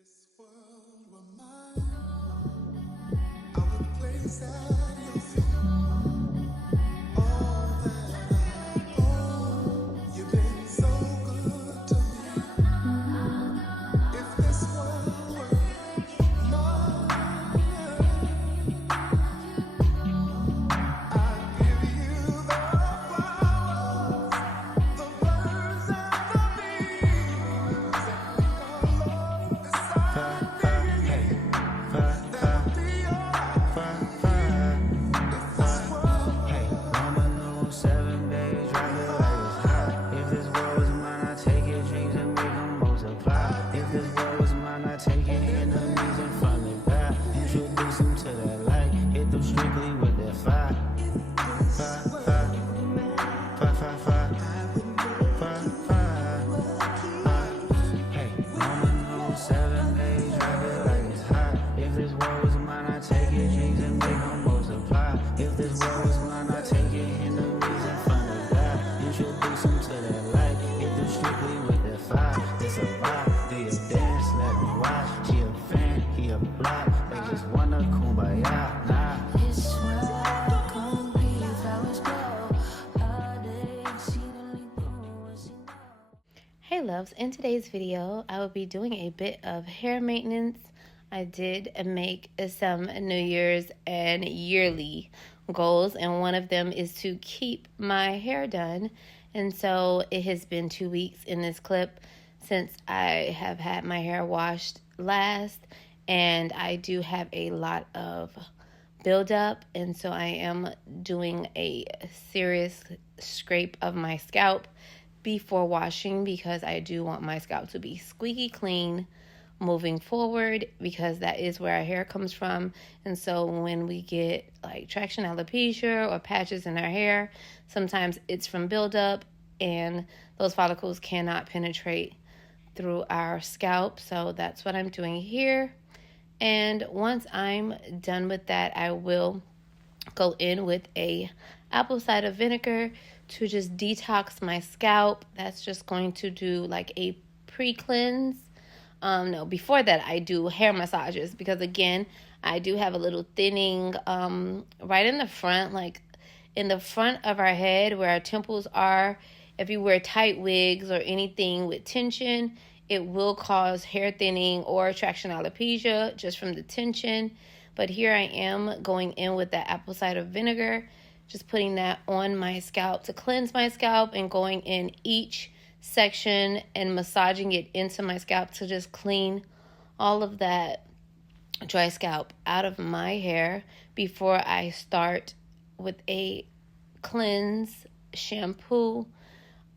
this world were mine, I would place at your feet all that I own. You've been so good to me. If this world were mine, I'd give you the flowers, the birds and the bees, and we all love beside me. That'd be alright. If this world Hey, mama know 7 days, drive it like it's hot. If this world was mine, I take it, dreams and make them multiply. If this world was mine, I take it, enemies and finally back. Introduce them to that light, hit them strictly with that fire. Fire, fire, fire, fire, fire, fire, fire. Hey, mama know 7 days, drive it like it's hot. If this world was mine, I take it, dreams and make them multiply. If this world was mine, I take it, enemies and finally back. Introduce them to that light, hit them strictly with that fire. It's a vibe, do you dance, let them watch. She a fan, he a block, they just wanna kumbaya, nah. This world gon' be flowers grow. Holiday exceedingly blue, as you know. Hey loves, in today's video I will be doing a bit of hair maintenance. I did make some New Year's and yearly goals, and one of them is to keep my hair done. And so it has been 2 weeks in this clip since I have had my hair washed last, and I do have a lot of buildup, and so I am doing a serious scrape of my scalp before washing because I do want my scalp to be squeaky clean moving forward, because that is where our hair comes from. And so when we get like traction alopecia or patches in our hair, sometimes it's from buildup, and those follicles cannot penetrate through our scalp. So that's what I'm doing here. And once I'm done with that, I will go in with a apple cider vinegar to just detox my scalp. That's just going to do like a pre-cleanse. No, before that I do hair massages, because again, I do have a little thinning right in the front, like in the front of our head where our temples are. If you wear tight wigs or anything with tension, it will cause hair thinning or traction alopecia just from the tension. But here I am going in with that apple cider vinegar, just putting that on my scalp to cleanse my scalp, and going in each section and massaging it into my scalp to just clean all of that dry scalp out of my hair before I start with a cleanse shampoo.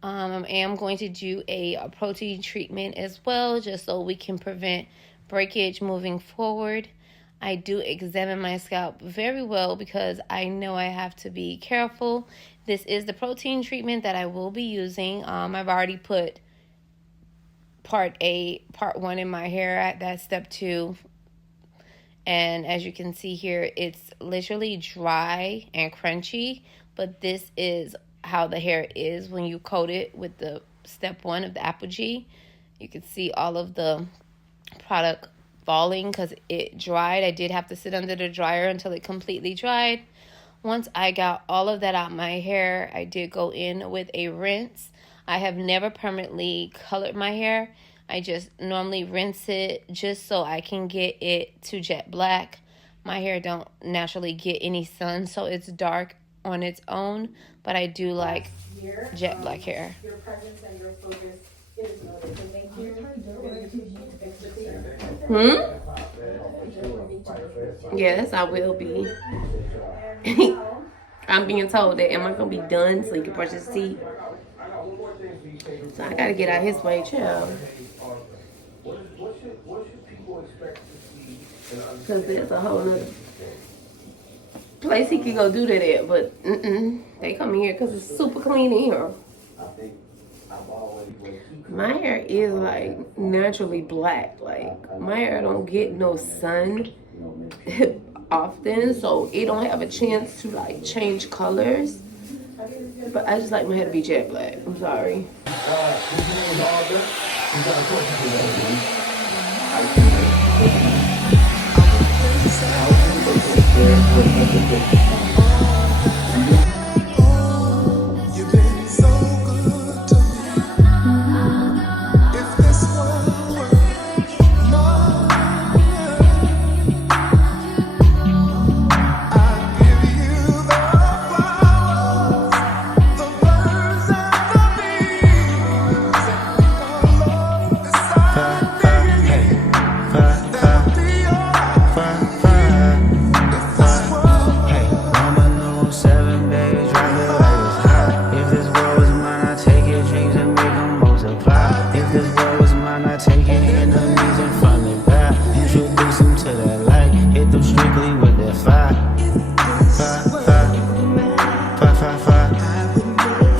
I am going to do a protein treatment as well, just so we can prevent breakage moving forward. I do examine my scalp very well because I know I have to be careful. This is the protein treatment that I will be using. I've already put part 1 in my hair. That's step 2. And as you can see here, it's literally dry and crunchy, but this is how the hair is when you coat it with the step 1 of the apogee. You can see all of the product falling because it dried. I did have to sit under the dryer until it completely dried. Once I got all of that out my hair, I did go in with a rinse. I have never permanently colored my hair. I just normally rinse it just so I can get it to jet black. My hair don't naturally get any sun, so it's dark on its own, but I do like jet black hair. Your presence and your focus is noted. So thank you. Yes, I will be. I'm being told that am I gonna be done so you can brush his teeth. So I gotta get out his way, child. Cause there's a whole nother place he could go do that at, but they come in here because it's super clean in here. My hair is like naturally black. Like my hair don't get no sun often, so it don't have a chance to like change colors. But I just like my hair to be jet black. I'm sorry. You've been so good to me. If this world were mine, I'd give you the flowers, the birds and the bees, and all love beside me. That'll be alright. If this world Hey, mama know 7 days, drive it like it's hot. If this world was mine, I take it, dreams and make them multiply. If this world was mine, I take it, enemies and front and back. Introduce them to that light, hit them strictly with that fire. Fire, fire, fire, fire,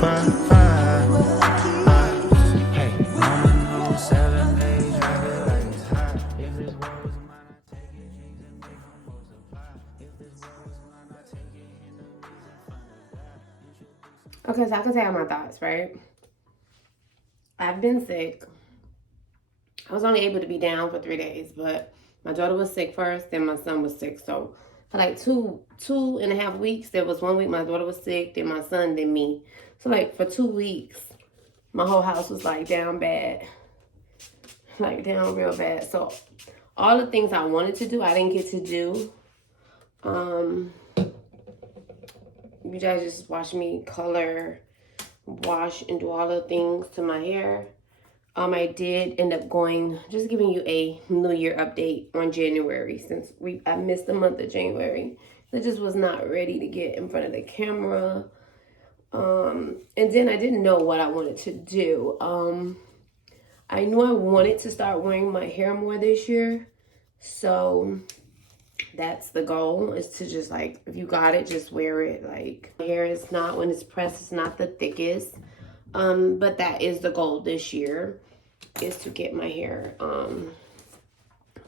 fire, fire, fire. Hey, mama know 7 days, drive it like it's hot. If this world was mine, I take it, dreams and make them multiply. If this world was mine, I take it, enemies and front and back. Okay, so I can say my thoughts, right? I've been sick. I was only able to be down for 3 days, but my daughter was sick first, then my son was sick. So for like two and a half weeks, there was 1 week my daughter was sick, then my son, then me. So like for 2 weeks, my whole house was like down bad. Like down real bad. So all the things I wanted to do, I didn't get to do. You guys just watch me color, wash, and do all the things to my hair. I did end up going, just giving you a New Year update on January, since I missed the month of January. I just was not ready to get in front of the camera. And then I didn't know what I wanted to do. I knew I wanted to start wearing my hair more this year. So that's the goal, is to just like, if you got it, just wear it. Like, my hair is not, when it's pressed, it's not the thickest. But that is the goal this year, is to get my hair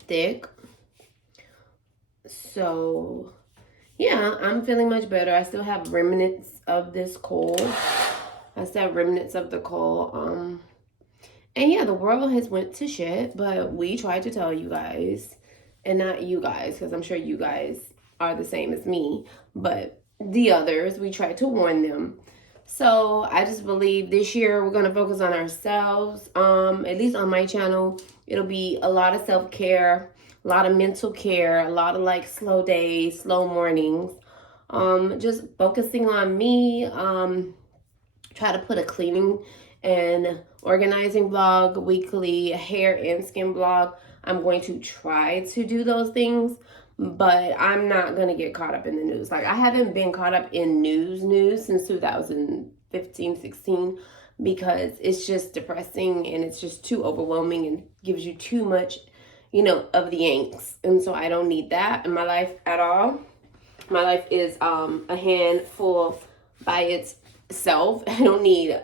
thick. So yeah, I'm feeling much better. I still have remnants of this cold. I still have remnants of the cold. And yeah, the world has went to shit, but we tried to tell you guys, and not you guys, because I'm sure you guys are the same as me, but the others, we tried to warn them. So I just believe this year we're going to focus on ourselves. At least on my channel, it'll be a lot of self-care, a lot of mental care, a lot of like slow days, slow mornings. Just focusing on me. Try to put a cleaning and organizing vlog weekly, a hair and skin vlog. I'm going to try to do those things, but I'm not going to get caught up in the news. Like, I haven't been caught up in news since 2015, 16, because it's just depressing and it's just too overwhelming and gives you too much, you know, of the angst. And so I don't need that in my life at all. My life is a handful by itself. I don't need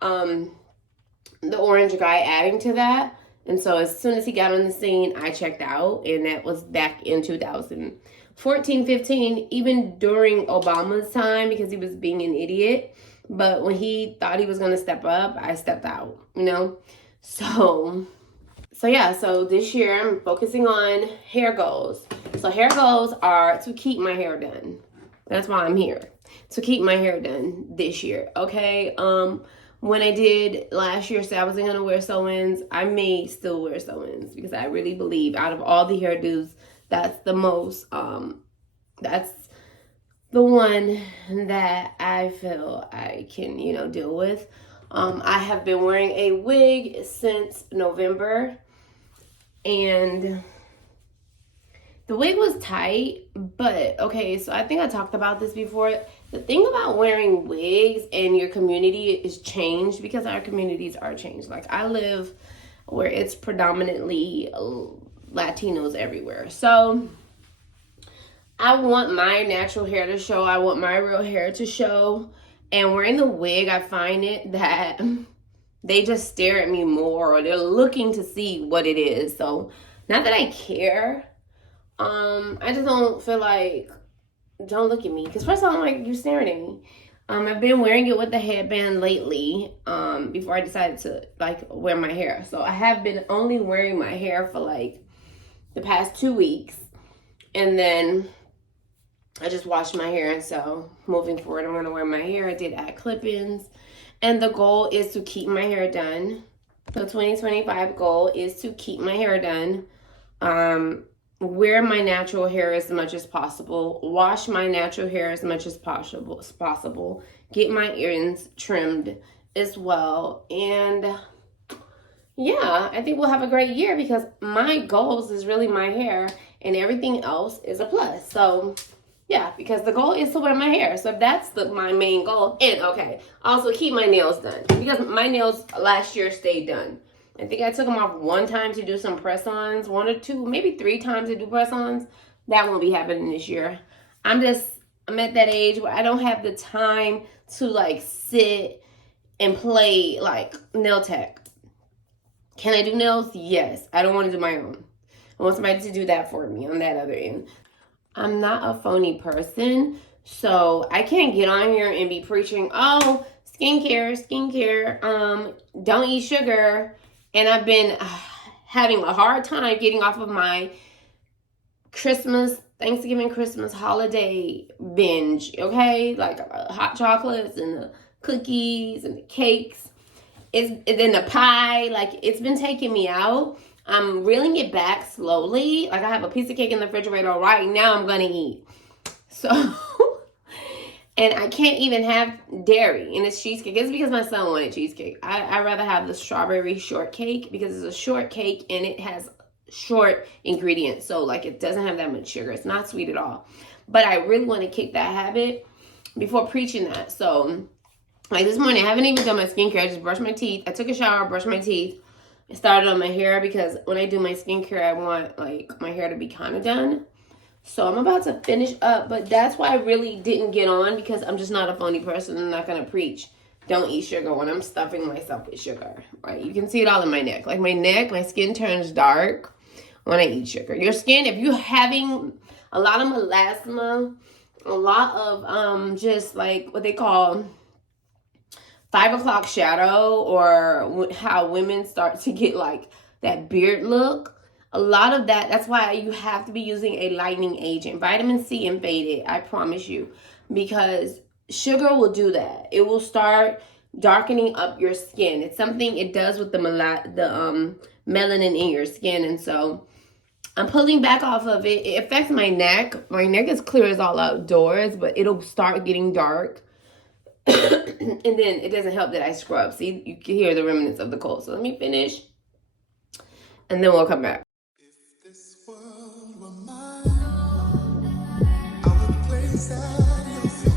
the orange guy adding to that. And so as soon as he got on the scene, I checked out, and that was back in 2014, 15, even during Obama's time, because he was being an idiot. But when he thought he was going to step up, I stepped out, you know? So yeah, so this year I'm focusing on hair goals. So hair goals are to keep my hair done. That's why I'm here, to keep my hair done this year, okay? When I did last year say I wasn't going to wear sew-ins, I may still wear sew-ins, because I really believe out of all the hairdos, that's the most, that's the one that I feel I can, you know, deal with. I have been wearing a wig since November, and the wig was tight, but okay, so I think I talked about this before. The thing about wearing wigs and your community is changed, because our communities are changed. Like, I live where it's predominantly Latinos everywhere. So I want my natural hair to show. I want my real hair to show. And wearing the wig, I find it that they just stare at me more, or they're looking to see what it is. So not that I care. I just don't feel like, don't look at me, because first of all, I'm like, you're staring at me. I've been wearing it with the headband lately, before I decided to like wear my hair. So I have been only wearing my hair for like the past 2 weeks, and then I just washed my hair, and so moving forward, I'm gonna wear my hair. I did add clip-ins, and the goal is to keep my hair done. The 2025 goal is to keep my hair done, wear my natural hair as much as possible, wash my natural hair as much as possible, get my ends trimmed as well, and yeah, I think we'll have a great year because my goals is really my hair, and everything else is a plus. So yeah, because the goal is to wear my hair. So that's my main goal. And okay, also keep my nails done because my nails last year stayed done. I think I took them off one time to do some press-ons, 1 or 2, maybe 3 times to do press-ons. That won't be happening this year. I'm at that age where I don't have the time to like sit and play like nail tech. Can I do nails? Yes. I don't want to do my own. I want somebody to do that for me on that other end. I'm not a phony person, so I can't get on here and be preaching, oh, skincare, don't eat sugar. And I've been having a hard time getting off of my Thanksgiving, Christmas holiday binge, okay? Like hot chocolates and the cookies and the cakes. And then the pie, like it's been taking me out. I'm reeling it back slowly. Like I have a piece of cake in the refrigerator right now I'm gonna eat. So, and I can't even have dairy, and it's cheesecake. It's because my son wanted cheesecake. I'd rather have the strawberry shortcake because it's a shortcake and it has short ingredients. So like it doesn't have that much sugar. It's not sweet at all. But I really want to kick that habit before preaching that. So like this morning, I haven't even done my skincare. I just brushed my teeth. I took a shower, brushed my teeth. I started on my hair because when I do my skincare, I want like my hair to be kind of done. So I'm about to finish up, but that's why I really didn't get on because I'm just not a phony person. I'm not going to preach don't eat sugar when I'm stuffing myself with sugar, right? You can see it all in my neck. Like my skin turns dark when I eat sugar. Your skin, if you're having a lot of melasma, a lot of just like what they call 5 o'clock shadow, or how women start to get like that beard look, a lot of that's why you have to be using a lightening agent, vitamin C and faded, I promise you, because sugar will do that. It will start darkening up your skin. It's something it does with the melanin in your skin, and so I'm pulling back off of it. It affects my neck. My neck is clear as all outdoors, but it'll start getting dark. And then it doesn't help that I scrub. See, you can hear the remnants of the cold. So let me finish, and then we'll come back. If this world were mine, I would place at your feet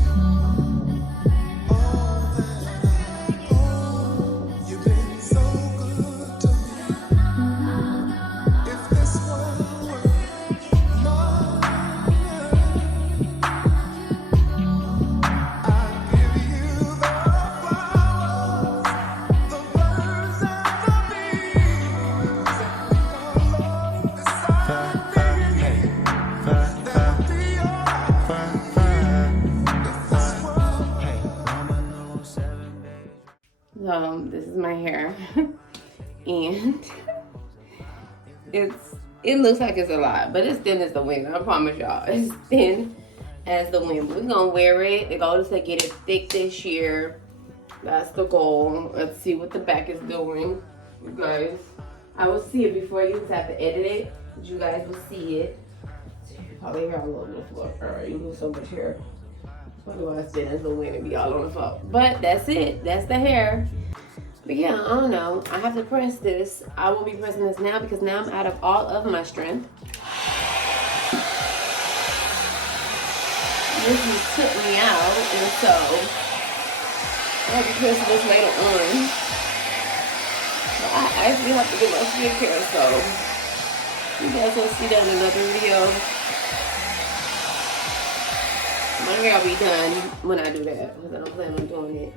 all that I own. You've been so good to me. If this world were mine, I'd give you the flowers, the birds and the bees, and be alone beside me. That'll be So this is my hair, and it looks like it's a lot, but it's thin as the wind. I promise y'all, it's thin as the wind. We're gonna wear it. The goal is to get it thick this year. That's the goal. Let's see what the back is doing, you guys. I will see it before you just have to edit it, but you guys will see it. Probably hair all over the floor. All right, you lose so much hair. Otherwise, it's thin as the wind and be all on the floor. But that's it. That's the hair. But yeah, I don't know. I have to press this. I won't be pressing this now because now I'm out of all of my strength. This just took me out, and so I have to press this later on. But I actually have to do my skincare, so you guys will see that in another video. My hair will be done when I do that because I don't plan on doing it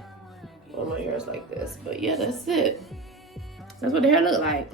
when my hair is like this. But yeah, that's it. That's what the hair look like.